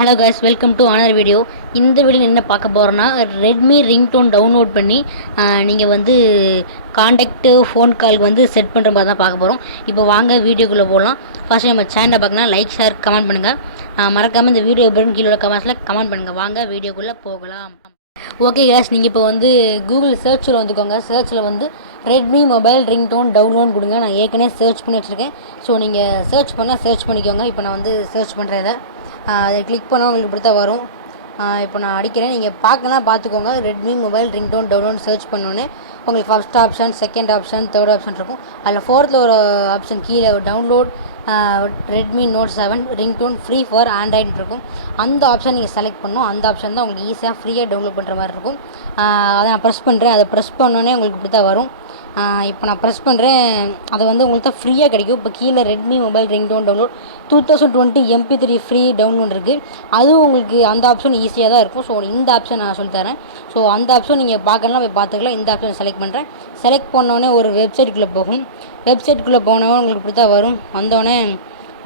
Hello guys, welcome to honour video. இந்த video என்ன பார்க்க போகிறோன்னா, ரெட்மி ரிங்டோன் டவுன்லோட் பண்ணி நீங்கள் வந்து காண்டாக்டு ஃபோன் காலுக்கு வந்து செட் பண்ணுற மாதிரி தான் பார்க்க போகிறோம். இப்போ வாங்க வீடியோக்குள்ளே போகலாம். ஃபர்ஸ்ட் நம்ம சேனலை பார்க்கணும், லைக் ஷேர் கமெண்ட் பண்ணுங்கள். மறக்காமல் இந்த வீடியோ எப்படி கீழே உள்ள கமெண்ட்ஸில் கமெண்ட் பண்ணுங்கள். வாங்க வீடியோக்குள்ளே போகலாம். ஓகே கேஸ், நீங்கள் இப்போ வந்து கூகுள் சர்ச்சில் வந்துக்கோங்க. சர்ச்சில் வந்து ரெட்மி மொபைல் ரிங்டோன் டவுன்லோட் கொடுங்க. நான் ஏற்கனவே சர்ச் பண்ணி வச்சுருக்கேன். ஸோ நீங்கள் சர்ச் பண்ணால் சர்ச் பண்ணிக்கோங்க. இப்போ நான் வந்து சர்ச் பண்ணுறேன். அதை கிளிக் பண்ணால் உங்களுக்கு இப்படி தான் வரும். இப்போ நான் அடிக்கிறேன், நீங்கள் பார்க்கலாம், பார்த்துக்கோங்க. Redmi mobile ringtone download search பண்ணோன்னே உங்களுக்கு first option, second option, third option இருக்கும். அதில் ஃபோர்த்தில் ஒரு ஆப்ஷன் கீழே டவுன்லோட் ரெட்மி நோட் 7 ரிங்டோன் ஃப்ரீ ஃபார் ஆண்ட்ராய்டு இருக்கும். அந்த ஆப்ஷன் நீங்கள் செலக்ட் பண்ணணும். அந்த ஆப்ஷன் தான் உங்களுக்கு ஈஸியாக ஃப்ரீயாக டவுன்லோட் பண்ணுற மாதிரி இருக்கும். அதை நான் ப்ரெஸ் பண்ணுறேன். அதை ப்ரெஸ் பண்ணோன்னே உங்களுக்கு இப்படி தான் வரும். இப்போ நான் ப்ரெஸ் பண்ணுறேன். அது வந்து உங்களுக்கு தான் ஃப்ரீயாக கிடைக்கும். இப்போ கீழே Redmi mobile ringtone download 2020 MP3 free download இருக்குது. அதுவும் உங்களுக்கு அந்த ஆப்ஷன் ஈஸியாக தான் இருக்கும். ஸோ இந்த ஆப்ஷன் நான் சொல்லித்தரேன். ஸோ அந்த ஆப்ஷன் நீங்கள் பார்க்கலாம், போய் பார்த்துக்கலாம். இந்த ஆப்ஷன் செலக்ட் பண்ணுறேன். செலக்ட் பண்ணோடனே ஒரு வெப்சைட்டுக்குள்ளே போகும். வெப்சைட்டுக்குள்ளே போனோடனே உங்களுக்கு இப்படி தான் வரும். வந்தோடனே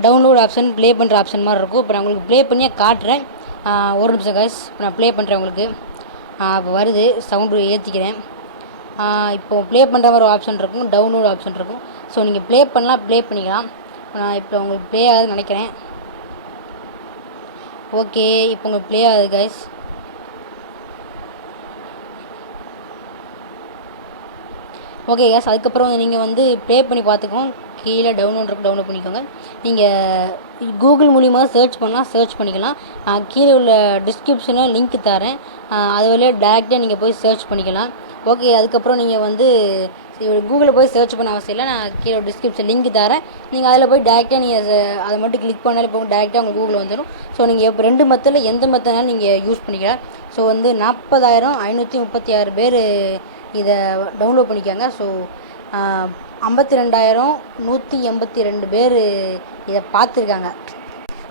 டவுன்லோட் ஆப்ஷன், ப்ளே பண்ணுற ஆப்ஷன் மாதிரி இருக்கும். இப்போ நான் உங்களுக்கு ப்ளே பண்ணியே காட்டுறேன். ஒரு நிமிஷம் கைஸ், இப்போ நான் ப்ளே பண்ணுறேன் உங்களுக்கு. இப்போ வருது, சவுண்டு ஏற்றிக்கிறேன். இப்போது ப்ளே பண்ணுற மாதிரி ஒரு ஆப்ஷன் இருக்கும், டவுன்லோட் ஆப்ஷன் இருக்கும். ஸோ நீங்கள் ப்ளே பண்ணலாம், ப்ளே பண்ணிக்கலாம். நான் இப்போ உங்களுக்கு ப்ளே ஆகுதுன்னு நினைக்கிறேன். ஓகே, இப்போ உங்களுக்கு ப்ளே ஆகுது கைஸ். ஓகே கேஸ், அதுக்கப்புறம் நீங்கள் வந்து ப்ளே பண்ணி பார்த்துக்கோங்க. கீழே டவுன்லோட் பண்ணிக்கோங்க. நீங்கள் கூகுள் மூலிமா சர்ச் பண்ணால் சர்ச் பண்ணிக்கலாம். கீழே உள்ள டிஸ்கிரிப்ஷனில் லிங்க் தரேன். அது வழியாக டேரெக்டாக நீங்கள் போய் சர்ச் பண்ணிக்கலாம். ஓகே, அதுக்கப்புறம் நீங்கள் வந்து கூகுளில் போய் சர்ச் பண்ண அவசியம் இல்லை. நான் கீழே டிஸ்கிரிப்ஷன் லிங்க் தரேன். நீங்கள் அதில் போய் டேரெக்டாக நீங்கள் அதை மட்டும் கிளிக் பண்ணாலே போகும், டேரெக்டாக உங்கள் கூகுள் வந்துடும். ஸோ நீங்கள் இப்போ ரெண்டு மெத்தடில் எந்த மெத்தட்னாலும் நீங்கள் யூஸ் பண்ணிக்கலாம். ஸோ வந்து 40,536 பேர் இதை டவுன்லோட் பண்ணிக்காங்க. ஸோ 52,182 பேர் இதை பார்த்துருக்காங்க.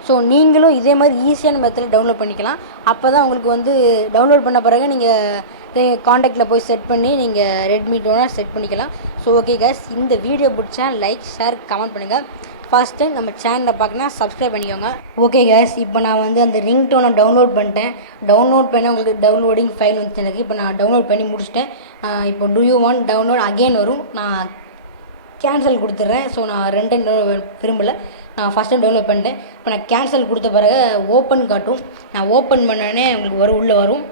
ஸோ நீங்களும் இதே மாதிரி ஈஸியான மெத்தடில் டவுன்லோட் பண்ணிக்கலாம். அப்போ தான் உங்களுக்கு வந்து டவுன்லோட் பண்ண பிறகு நீங்கள் காண்டாக்டில் போய் செட் பண்ணி நீங்கள் ரெட்மி டோனர் செட் பண்ணிக்கலாம். ஸோ ஓகே கேஸ், இந்த வீடியோ பிடிச்சா லைக் ஷேர் கமெண்ட் பண்ணுங்கள். ஃபர்ஸ்ட் டைம் நம்ம சேனலை பார்க்கனா சப்ஸ்கிரைப் பண்ணிக்கோங்க. ஓகே கேஸ், இப்போ நான் வந்து அந்த ரிங் டோனை டவுன்லோட் பண்ணிட்டேன். டவுன்லோட் பண்ண உங்களுக்கு டவுன்லோடிங் ஃபைல் வந்துச்சு எனக்கு. இப்போ நான் டவுன்லோட் பண்ணி முடிச்சிட்டேன். இப்போ do you want download again வரும். நான் கேன்சல் கொடுத்துட்றேன். ஸோ நான் ரெண்டு விரும்பலை. நான் ஃபஸ்ட் டைம் டவுன்லோட் பண்ணிட்டேன். இப்போ நான் கேன்சல் கொடுத்த பிறகு ஓப்பன் காட்டும். நான் ஓப்பன் பண்ணோடனே உங்களுக்கு உள்ளே வரும்.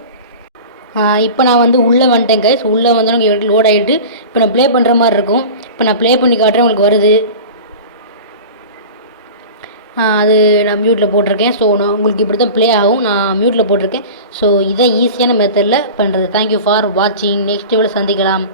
இப்போ நான் வந்து உள்ளே வந்துட்டேன் கைஸ். உள்ளே வந்தோடனே லோட் ஆகிட்டு இப்போ நான் ப்ளே பண்ணுற மாதிரி இருக்கும். இப்போ நான் ப்ளே பண்ணி காட்டுறேன், உங்களுக்கு வருது. அது நான் மியூட்டில் போட்டிருக்கேன். ஸோ நான் உங்களுக்கு இப்படி தான் ப்ளே ஆகும். நான் மியூட்டில் போட்டிருக்கேன். ஸோ இதை ஈஸியான மெத்தடில் பண்ணுறது. தேங்க்யூ ஃபார் வாட்சிங். நெக்ஸ்ட் வீடியோவில் சந்திக்கலாம்.